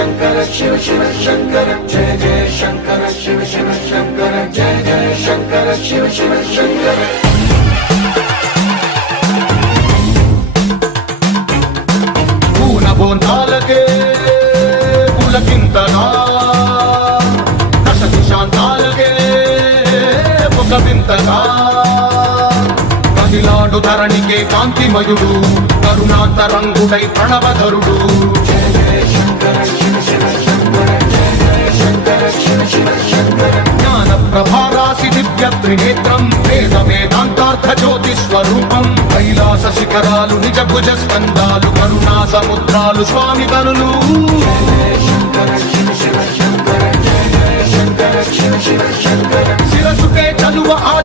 శంకర శివ శివ శంకర జయ జయ శంకర శివ శివ శంకర జయ జయ శంకర శివ శివ శంకర పూనబోంతాలకే పులకింతగా దశ దిశాంతాలకే ఒక వింతగా కదిలాడు ధరణికే కాంతిమయుడు కరుణాంతరంగుడై ప్రణవధరుడు జయ జయ శంకర శివ శివ శంకర జయ జయ శంకర శివ శివ శంకర జ్ఞాన ప్రభారాసి దివ్య త్రినేత్రం వేద వేదాంతార్థ జ్యోతి స్వరూపం కైలాస శిఖరాలు నిజ భుజ స్కందాలు కరుణా సముద్రాలు స్వామి కనులు జయ జయ శంకర శివ శివ శంకర జయ జయ శంకర శివ శివ శంకర శిరసుకే చలువ